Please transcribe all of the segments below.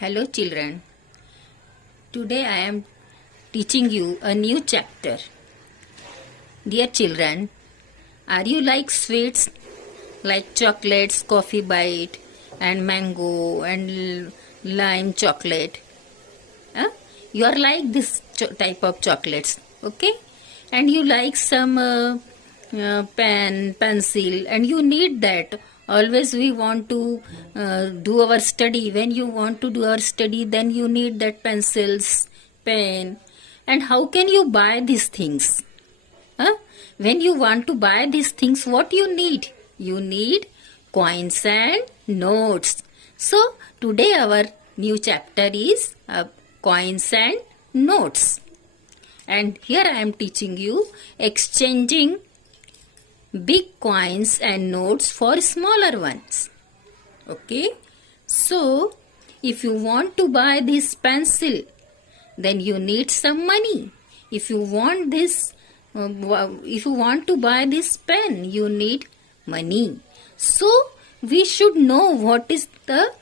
Hello children, today I am teaching you a new chapter. Dear children, are you like sweets like chocolates, coffee bite and mango and lime chocolate? You are like this type of chocolates, okay? And you like some pen, pencil, and you need that. Always we want to do our study. When you want to do our study, then you need that pencils, pen. And how can you buy these things? When you want to buy these things, what you need? You need coins and notes. So today our new chapter is coins and notes. And here I am teaching you exchanging big coins and notes for smaller ones. Okay. So if you want to buy this pencil, then you need some money. If you want to buy this pen, you need money. So we should know what is the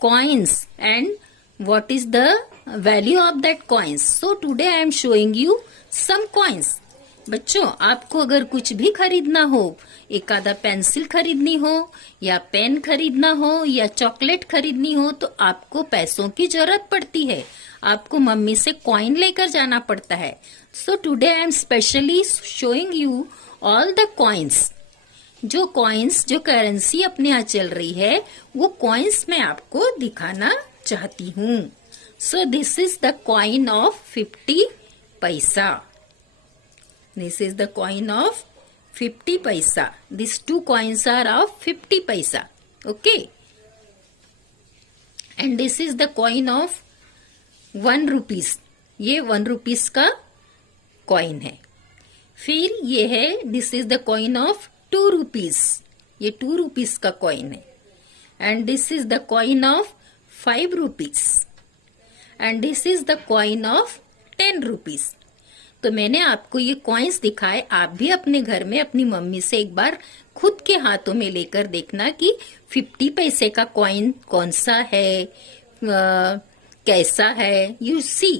coins and what is the value of that coins. So today I am showing you some coins. बच्चों, आपको अगर कुछ भी खरीदना हो, एक आधा pencil खरीदनी हो या पेन खरीदना हो या चॉकलेट खरीदनी हो, तो आपको पैसों की जरूरत पड़ती है. आपको मम्मी से कॉइन लेकर जाना पड़ता है. So today I am specially showing you all the coins. जो कॉइन्स, जो करेंसी अपने यहाँ चल रही है, वो कॉइन्स मैं आपको दिखाना चाहती हूँ. So this is the coin of 50 पैसा. This is the coin of 50 paisa. These two coins are of 50 paisa. Okay. And this is the coin of 1 rupees. ये 1 rupees का coin है. फिर ये है, this is the coin of 2 rupees. ये 2 rupees का coin है. And this is the coin of 5 rupees. And this is the coin of 10 rupees. तो मैंने आपको ये कॉइन्स दिखाए. आप भी अपने घर में अपनी मम्मी से एक बार खुद के हाथों में लेकर देखना कि 50 पैसे का कॉइन कौन सा है, कैसा है. You see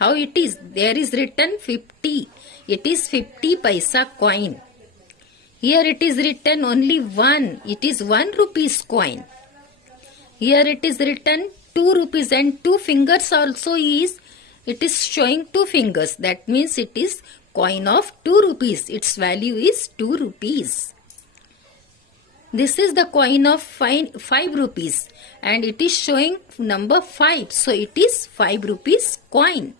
how it is. There is written 50. It is 50 paisa coin. Here it is written only 1. It is 1 rupees coin. Here it is written 2 rupees and 2 fingers also is. It is showing 2 fingers. That means it is coin of 2 rupees. Its value is 2 rupees. This is the coin of 5 rupees. And it is showing number 5. So it is 5 rupees coin.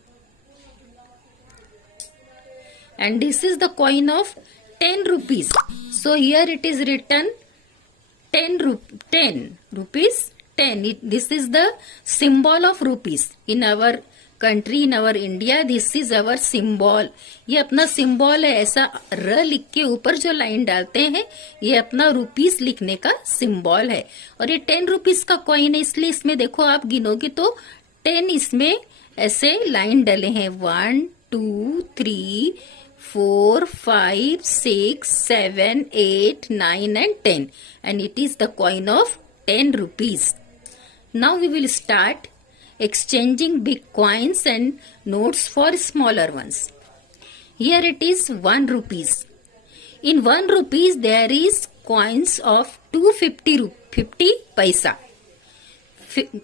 And this is the coin of 10 rupees. So here it is written 10 rupees. 10. This is the symbol of rupees. In our country, in our India, this is our symbol. ये अपना symbol है. ऐसा र लिख के ऊपर जो line डालते हैं, ये अपना रुपीस लिखने का सिंबल है. और ये 10 रुपीस का कॉइन है, इसलिए इसमें देखो आप गिनोगे तो 10 इसमें ऐसे लाइन डले हैं. 1 2 3 4 5 6 7 8 9 and 10. And it is the coin of 10 rupees. Now we will start exchanging big coins and notes for smaller ones. Here it is 1 rupees. In 1 rupees there is coins of 250 paisa.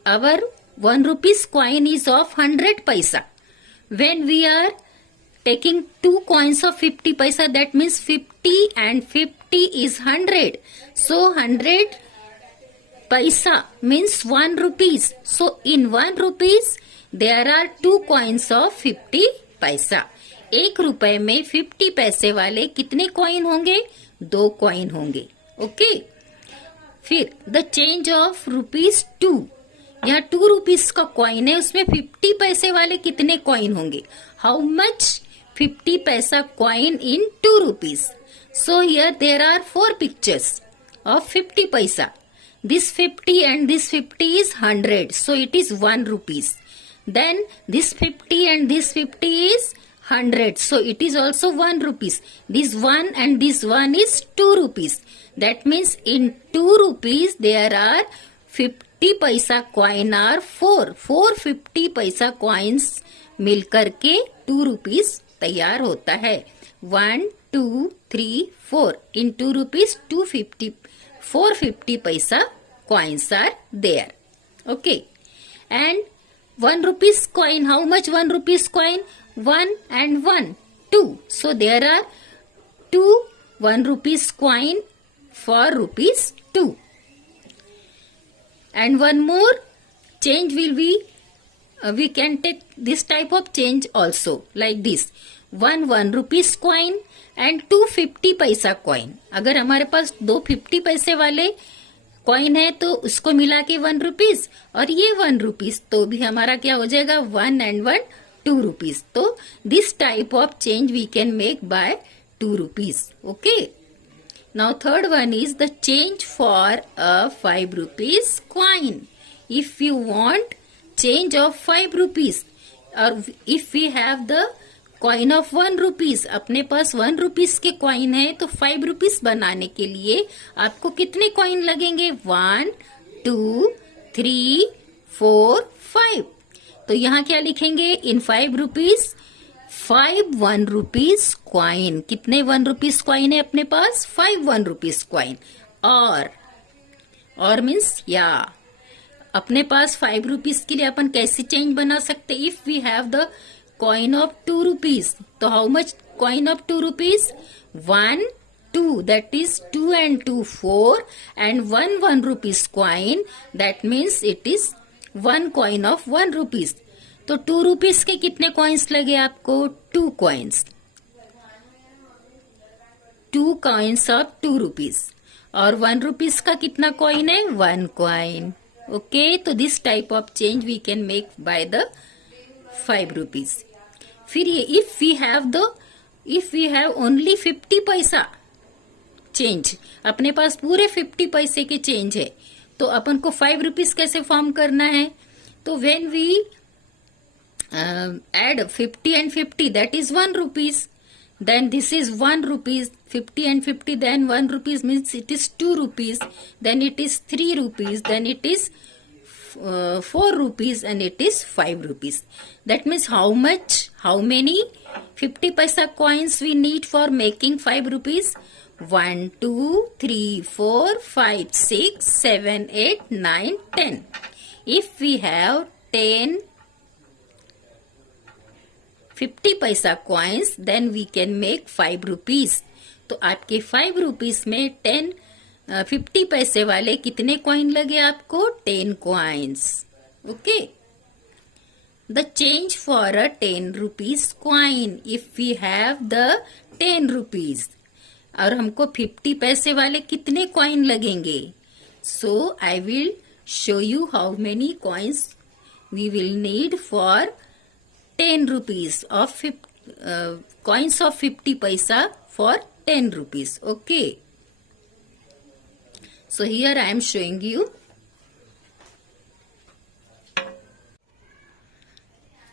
Our 1 rupees coin is of 100 paisa. When we are taking 2 coins of 50 paisa, that means 50 and 50 is 100. So 100 paisa means 1 rupees. So in 1 rupees there are 2 coins of 50 paisa. 1 रुपए में 50 पैसे वाले कितने coin होंगे? 2 coin होंगे. Okay. फिर the change of ₹2. यहाँ 2 rupees का कॉइन है, उसमें 50 पैसे वाले कितने कॉइन होंगे? How much? 50 paisa coin in 2 rupees. So here there are 4 pictures of 50 paisa. This 50 and this 50 is 100. So it is 1 rupees. Then this 50 and this 50 is 100. So it is also 1 rupees. This 1 and this 1 is 2 rupees. That means in 2 rupees there are 50 50 paisa coin are 450 पैसा coins मिलकर के 2 rupees तैयार होता है. 1 2 3 4 इन 2 rupees 450 paisa coins are there. Okay. And 1 rupees coin, how much 1 rupees coin? 1 and 1, 2. So there are 2 1 rupees coin for rupees 2. And one more change will be, we can take this type of change also, like this. 1 rupees coin and 250 पैसा coin. अगर हमारे पास 250 पैसे वाले coin है तो उसको मिला के 1 रुपीज और ये 1 रुपीज, तो भी हमारा क्या हो जाएगा 1 and 1 2 रुपीज. तो this type of change we can make by 2 rupees. Okay. Now third one is the change for a 5 rupees coin. If you want change of 5 rupees or if we have the coin of 1 rupees, अपने पास 1 rupees के coin है तो 5 rupees बनाने के लिए आपको कितने coin लगेंगे? 1 2 3 4 5. तो यहाँ क्या लिखेंगे? इन 5 rupees 5 1 rupees कॉइन. कितने 1 rupees कॉइन है अपने पास? 5 1 rupees कॉइन. और मीन्स या अपने पास 5 rupees के लिए अपन कैसे चेंज बना सकते? If we have the coin of 2 rupees. So how much coin of 2 rupees? 1 2, that is 2 and 2 4, and 1 rupees coin, that means it is 1 coin of 1 rupees. तो 2 rupees के कितने coins लगे आपको? 2 coins. 2 coins of 2 rupees. और 1 rupees का कितना coin है? 1 coin. Okay, तो this type of change we can make by the 5 rupees. फिर ये इफ वी हैव ओनली 50 पैसा चेंज, अपने पास पूरे 50 पैसे के चेंज है तो अपन को 5 rupees कैसे फॉर्म करना है? तो when we add 50 and 50, that is 1 rupees. Then this is 1 rupees, 50 and 50, then 1 rupees means it is 2 rupees, then it is 3 rupees, then it is 4 rupees, and it is 5 rupees. That means how many 50 paisa coins we need for making 5 rupees? 1 2 3 4 5 6 7 8 9 10. If we have 10 50 paisa coins, then we can make 5 rupees. तो आपके 5 rupees में 50 पैसे वाले कितने coin लगे आपको? 10 coins. Okay. The change for a 10 rupees coin, if we have the 10 rupees, और हमको 50 पैसे वाले कितने कॉइन लगेंगे? So I will show you how many coins we will need for 10 rupees of coins of 50 paisa for 10 rupees. Okay. So here I am showing you.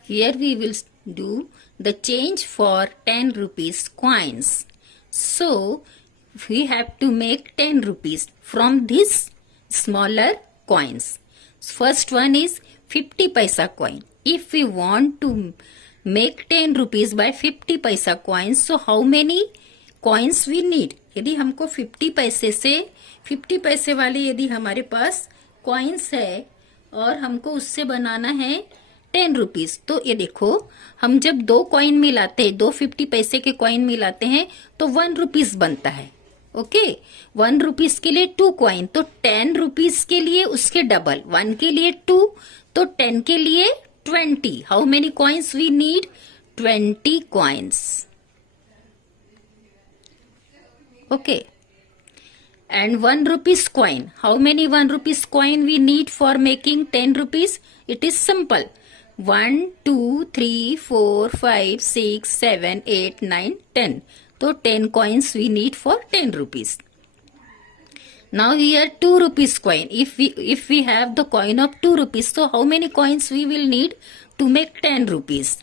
Here we will do the change for 10 rupees coins. So we have to make 10 rupees from these smaller coins. First one is 50 paisa coin. If we want to make 10 rupees by 50 paisa coins, so how many coins we need? यदि हमको 50 पैसे से 50 पैसे वाले यदि हमारे पास coins है और हमको उससे बनाना है 10 rupees, तो ये देखो हम जब 2 कॉइन मिलाते हैं, 2 50 पैसे के कॉइन मिलाते हैं तो 1 rupees बनता है. ओके. 1 rupees के लिए 2 कॉइन, तो 10 rupees के लिए उसके डबल, 1 के लिए 2, तो 10 के लिए 20. How many coins we need? 20 coins. Okay. And 1 rupees coin. How many 1 rupees coin we need for making 10 rupees? It is simple. 1 2 3 4 5 6 7 8 9 10. So 10 coins we need for 10 rupees. Now here 2 rupees coin. If we have the coin of 2 rupees, so how many coins we will need to make 10 rupees?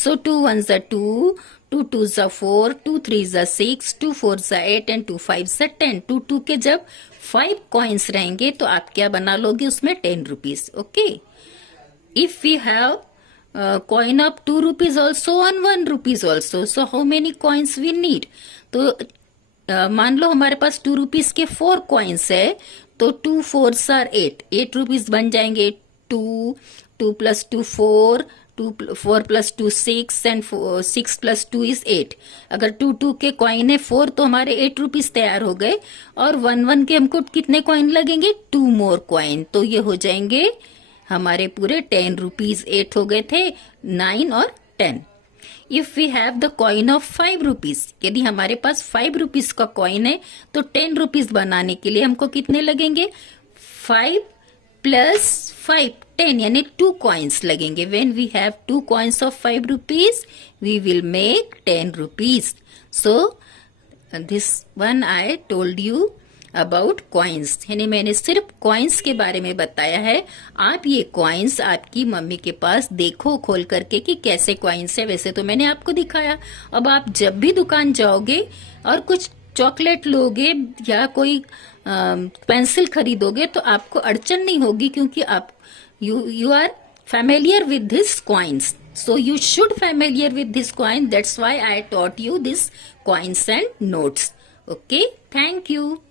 So 2 ones are 2, 2 twos are 4, 2 threes are 6, 2 fours are 8 and 2 fives are 10. 2 के जब 5 coins रहेंगे तो आप क्या बना लोगे उसमें 10 rupees. Okay. If we have coin of 2 rupees also and 1 rupees also, so how many coins we need? तो मान लो हमारे पास 2 rupees के 4 coins है, तो 2 fours are 8, 8 rupees बन जाएंगे. 2, 2 plus 2 4, 4 plus 2 6 and 6 plus 2 is 8. अगर 2 के कॉइन है 4 तो हमारे 8 रुपीज तैयार हो गए, और 1 के हमको कितने कॉइन लगेंगे? 2 मोर कॉइन. तो ये हो जाएंगे हमारे पूरे 10 रुपीज. 8 हो गए थे, 9 और 10. If we have the coin of 5 rupees, यदि हमारे पास 5 रुपीज का कॉइन है तो 10 रुपीज बनाने के लिए हमको कितने लगेंगे? 5 प्लस 5, 10, यानी 2 coins लगेंगे. When we have 2 coins of 5 rupees, we will make 10 rupees. So this one I told you about coins. यानी मैंने सिर्फ coins के बारे में बताया है. आप ये coins आपकी मम्मी के पास देखो खोल करके कि कैसे coins है. वैसे तो मैंने आपको दिखाया. अब आप जब भी दुकान जाओगे और कुछ चॉकलेट लोगे या कोई पेंसिल खरीदोगे तो आपको अड़चन नहीं होगी, क्योंकि आप you are familiar with these coins. So you should familiar with this coin. That's why I taught you this coins and notes. Okay, thank you.